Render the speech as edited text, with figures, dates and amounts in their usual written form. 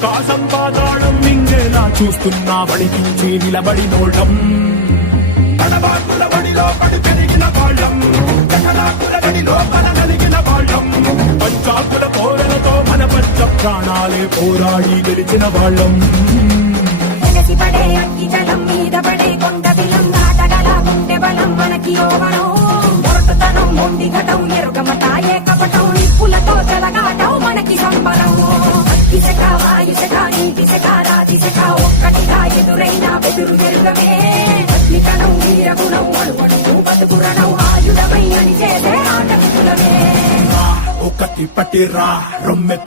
ఆకాశం పాతాళం మింగేలా చూస్తున్నా వడికించి నిలబడినోళ్ళం కడబాకుల బడిలో పడి పెరిగిన వాళ్ళం కడబాకుల బడిలో కలిగిన వాళ్ళం పంచాకుల పోరలతో మన పంచ ప్రాణాలే పోరాడి గెలిచిన వాళ్ళం పడే అగ్గి జలం మీద పడే కొండ బిలం దాటగల గుండె బలం మనకి ఓవరం మొరటుతనం మొండి ఘటం ఎరుగమట ఏకపటం నిప్పులతో జలగాటం మనకి సంబరం అగ్గిశక వాయుశక నీటిశక రాతిశక ఒక్కటిగా ఎదురైన బెదురు ఎరుగమే అగ్నికణం వీరగుణం అణువణువు బతుకురణం ఆయుధమై అని చేసే ఆటకులమే ఒకటి పట్టిరా రొమ్మె